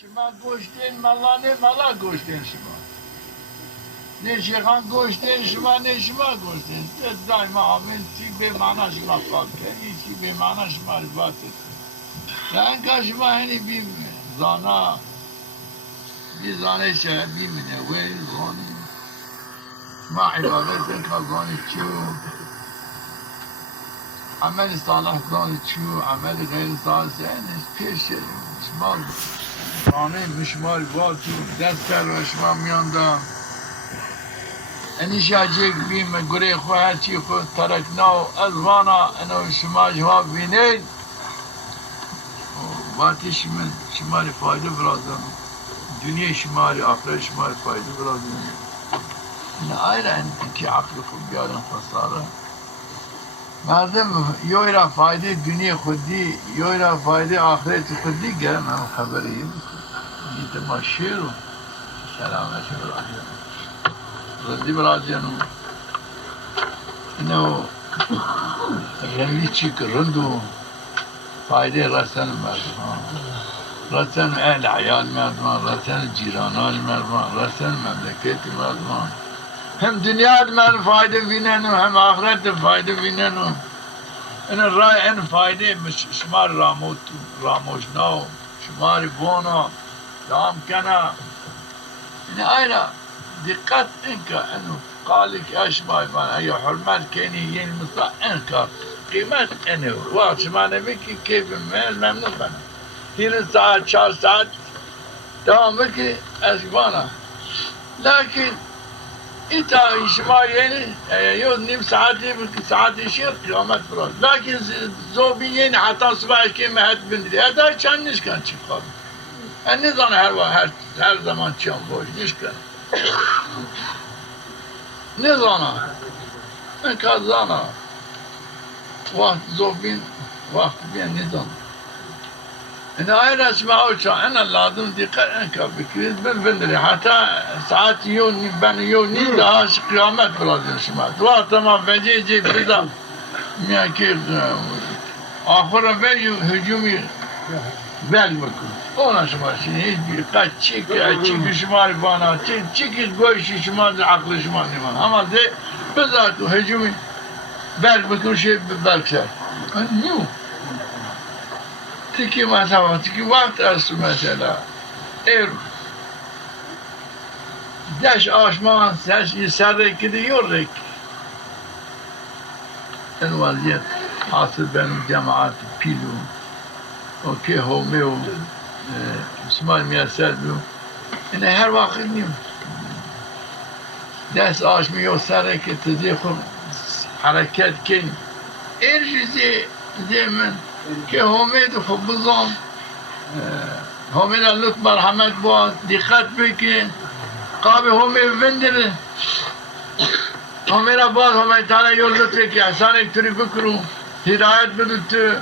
شما گوشتین ملا نه ملا گوشتین شما نه شیخان گوشتین شما نه شما گوشتین دائما همین چی به معنا شما قال کنی چی به معنا شما روایت لان که شما هنی بیم زانا بی زانه شه بیمینه وی زانی ما عبادت که زانی چیو عمل صالح زانی چیو عمل غیر صالح یعنی پیش شما زانه مشمار با تو دست کر و شما میانده اینی شاجک بیم گره خو هرچی خود ترکنا از وانا انو شما جواب بینید وقتی شما شما فایده برازم دنیا شما آخر شما فایده برازم نه ayrı ki aklı خود بیارن خساره مردم یو را فایده دنیا خودی یو را فایده آخرت خودی گرم هم خبری دیت ما شیر سلامت براجان رضی براجانو اینو رنگی چیک رندو فایده رسن مردمان رسن اهل عیال مردمان رسن جیرانان مردمان رسن مملکت مردمان هم dünya من fayda binen hem ahiret fayda binen en ray en fayda şmar ramot ramoş no şmar bono dam kana yani ayra dikkat enka enu قالك اشباي بان اي حرمات كيني ين مصا انكا قيمت انو واش ما نبكي كيف المال ممنوع بنا هنا ساعة شهر ساعات دوام بكي اشبانا لكن انت اجتماع يعني يو نيم ساعات ساعات يشير قيامات براز لكن زوبين حتى صباح كيما هات بندري هذا كان نش كان شي قال النظام هر هر هر زمان كان بوش نش كان نظام من كازانا وقت زوبين وقت بين نظام انا اين اسمعوا شو انا لازم دقة انك بكريز بالبندري حتى ساعات يون بن يون داش قيامت بلازم سمعت وقت ما بجي جي بدا ميا كيف آخر بيو هجومي Bel bakın. Ondan sonra seni kaç çık ya çıkışmar bana çık çıkış göğüş şişmaz aklışmaz iman. Ama de bezatı hücumu bel bakın şey belki. Ne o? Tiki masama tiki vakt arası mesela. Eğer yaş aşman ses insanı gidiyor en vaziyet hasıl benim cemaat pilum o que Romeu e, İsmail Miyaser diyor. Yani her vakit niyim. Ders açmıyor hareket ediyor. Hareket kin. Erjizi şey zemin ki homed hafızam. Ee, homed lütf merhamet bu dikkat bekin. Kabi homed vendirin. Homed abbas homed tane yol lütfek ihsan ettirik bükürüm. Hidayet bedüttü.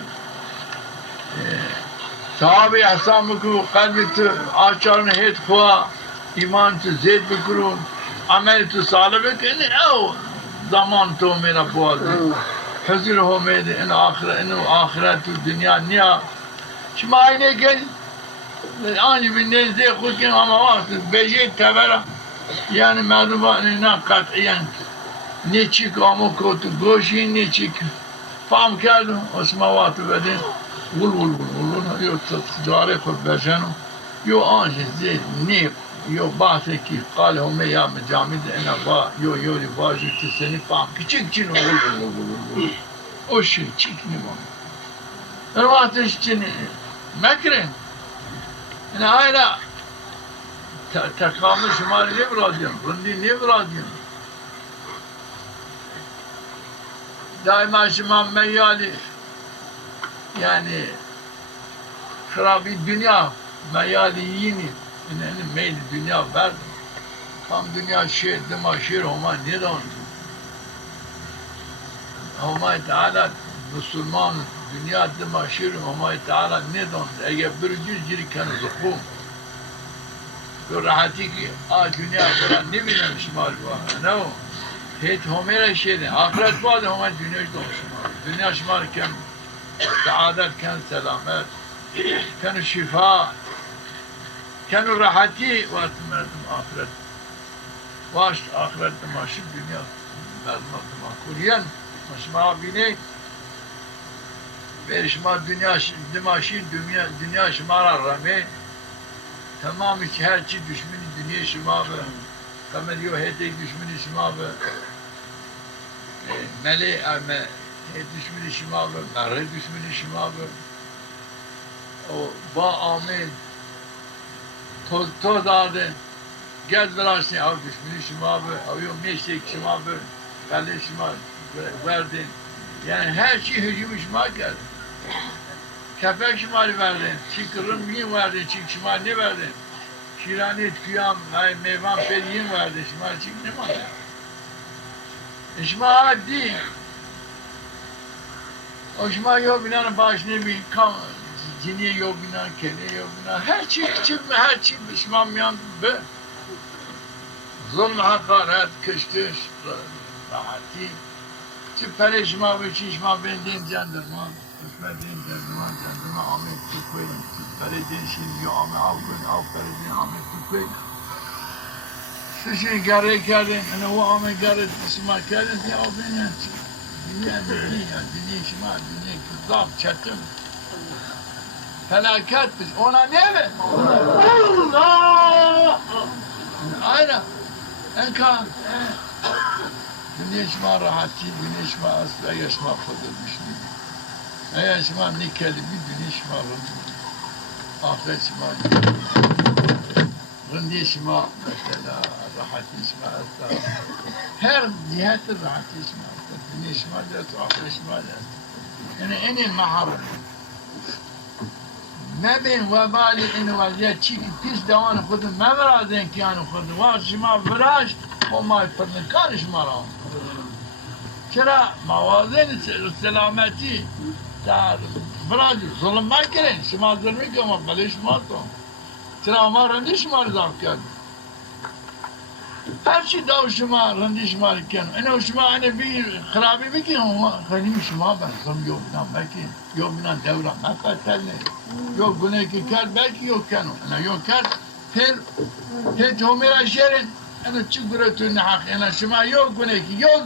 Sahabe Hasan Bıkru, Kadreti, Ahçarını, Hetkua, İmaneti, Zeyd Bıkru, Ameleti, Salih Bıkru, Ev zaman to mera puazı. Hazır ho meyde en ahire, en ahiretü dünya, niya. Şimdi aynı gel, aynı bir nezde kukin ama vaktı, beje tevera. Yani merdivaninden katiyen, ne çık ama kotu, goşin ne çık. Fam geldi, osmavatı bedin, vul vul vul vul گوشی نه چی که فهم کردو اسما وقت بده ول ول ول ول یو جاره خود بشنو یو آنش زید نیق یو بحثی که قال همه یا مجامد اینا با یو یو باشی تسنی فهم که چیک چینو ول ول ول ول o şey çekini var. Ervat işçini mekre. Yani hala tekamül şumali ne bırakıyorsun? Rundi ne bırakıyorsun? Daima şimam meyyali yani Hırabi dünya meyali yini yani meyli dünya ver. Tam dünya şiir dima şiir homa nidon. Homa Teala Müslüman dünya dima şiir homa Teala nidon. Ege bir cüzgirken zukum. Bir rahatı ki a dünya falan ne bileyim şimal var. Ne o? Heyt homera şeyde. Ahiret var da homa dünya işte Dünya şimal kem saadet kem selamet. Kenu şifa, kenu rahati ve atmerdim ahiret. Vaş ahirette maşin dünya mermatı mahkuliyen masma bine verişma dünya dimaşin dünya dünya şımara rame tamam ki her çi düşmeni dünya şımabı kamel yo hede düşmeni şımabı e, meli ame düşmeni şımabı narı düşmeni şımabı amin toz toz adı gel verasın av düşmeni şma ve av yo meştek şma ve Kale şma verdin yani her şey hücum şma geldi Kefek şimali verdin, çıkırın yin verdin, çık şimali verdin? Şirani tüyam, hay meyvan periyin verdin, şimali çık ne var? İşma değil. O şima yok binan başını bir kam, ciniye yok binan, kene yok binan, her şey çıkma, her şey şimam yan be. Zulm hakaret, kışkış, rahati. Çık perişma ve çişma bendin candırma. Kısmetin candırma, candırma Ahmet Tukveyin. Peredin şimdi yo Ahmet Avgın, Av Peredin Ahmet Tukveyin. Sişin gare kerdin, hani o Ahmet gare tisma kerdin, ya o beni Dünya dünya, dünya şima, dünya kızlar, çetim. Felaket biz, ona ne mi? Allah! Aynen. Enka. Güneş ma rahati, güneş ma asla yaşma gibi. Ne yaşma ne kelime, güneş ma rındı. Ahiret şima. Rındı şima mesela, rahati şima asla. Her cihetı rahati şima asla. Güneş şima da, ahiret şima da. Yani en iyi maharet. ما بين وبالي انه وزيت شيء تيس دوان خدم ما برادين كانوا خدم واش ما براش وما يفرن كانش مرام چرا موازين السلامتي تاع برادي ظلم ما كرين شما ظلمي كما بلش ما تو چرا ما رندش ما رضا کرد هر چی دو شما رندش ما کنم اینو شما اینه بی خرابی بکنم خیلی شما ben ظلم yok binan belki yok binan devran ben katel ne yok günah ki kar belki yok kanu ana yok kar per per tomira şerin ana çıkıratın hak ana şuma yok günah ki yok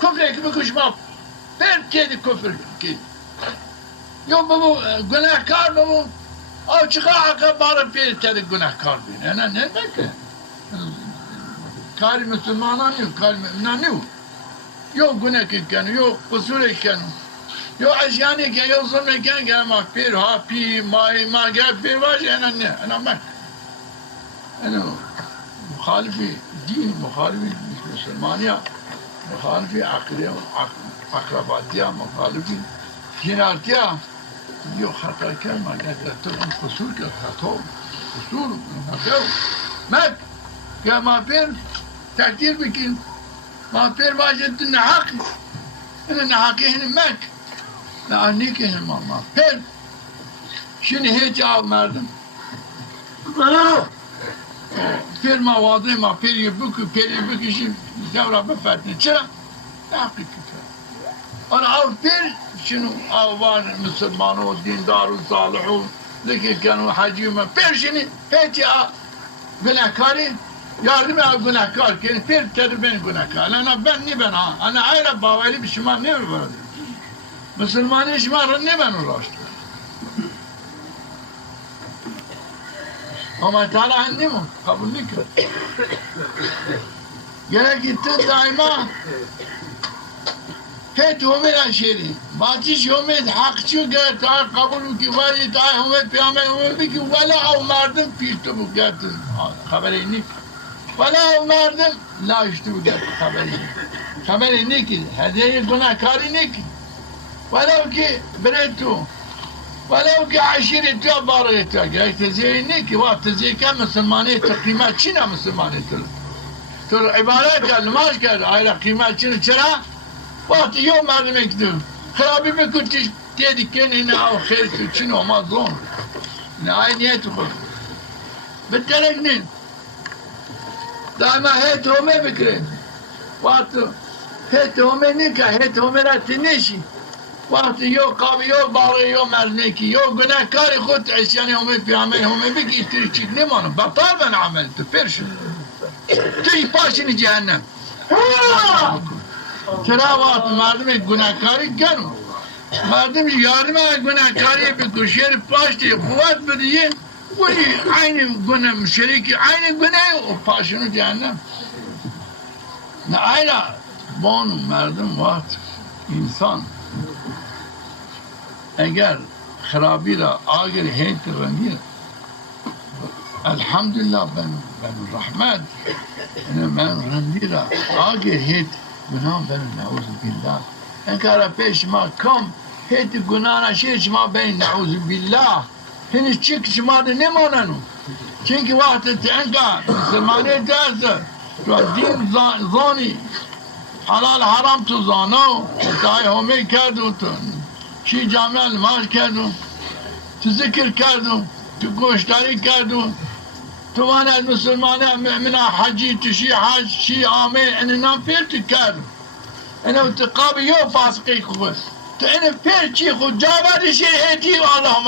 küfür ki bu kuşma per kedi küfür ki yok bu günahkar bu bu o çıkar hakka barı per kedi günahkar bin ana ne belki kari Müslümanan yok kari müminan yok. Yok günah kanu yok kusur kanu Yo aşyani ke yo zulme ken ke ma pir ha pi ma ma ke pir var ya ne? Ana bak. Ana muhalifi din muhalifi Müslümaniya muhalifi akliye akrabatiya muhalifi cinartiya yo hata kelma ke tüm kusur ke hata kusur hata mek ke ma pir takdir bikin ma pir vajetin hak ne hakihin mek yani ki mama. Per. Şimdi hiç almadım. Per ma vadı ma per yubuk per yubuk işi devra befatne. Çıra. Hakiki per. Ana av per şunu avar Müslüman o dindar o salih o zikir kanu hacı ma et günahkar ki per tadı ben günahkar. Ana ben ne ben ha. Ana ayrı bağlı bir şey ne var? Müslüman işmarın ne ben uğraştım? Ama Teala mi? Kabul mi ki? Gene gitti daima Fet humet şeri. Batiş humet hakçı gel ta kabul ki var ta humet peygamber humet ki vela av mardım pişti bu geldi. Haberi Vela bana verdi, laştu da haberi. Haberi ne ki, hediye günahkari ne ki. Velev ki biretu, velev ki aşireti ya bari etya. Gerek teziyeyi ne ki, vah teziyeken Müslümaniyeti kıymet Çin'e Müslümaniyetidir. Tur ibadet ker, namaz ker, ayrı kıymet Çin'i çıra, vah diyor merdime gidiyor. Hırabi mi kuttiş dedikken yine av khayr Çin olmaz lan. Ne ayniyeti kur. Bitterek ne? Daima het home bikre. Vakti het home nika, het home rati neşi. Şey? Vakti yok kavi, yok bağlı, yok merzneki, yok günahkari kut isyanı home piyamel home bik istiri çıklim onu. Batar ben amel tu, perşin. Tüy paşini cehennem. Tera vakti mardimi günahkari gönü. Mardimi yardıma günahkariye bir kuşyeri paşti, kuvvet bir diye عین گناه شریکی عین گناه و پاشونو جهنم نه aynen بانو مردم وقت insan eğer خرابیرا آگر هیت رنگیر elhamdülillah ben ben rahmet yani ben randira آگر هیت günah ben nauzu billah enkara peş ma kam heti günahına şey şma ben nauzu billah henüz çık şma da ne mananu çünkü vakti enka Müslümane derse din zani حلال حرام تو زانو دای همی کردو تو شی جامعه نماز کردو تو ذکر کردو تو گوشتاری کردو تو وانا مسلمانه مؤمنه حجی تو شی حج شی عامه انا نام پیر تو کردو انا تقابي يو Te ene fer chi ko java di she he ti Allah.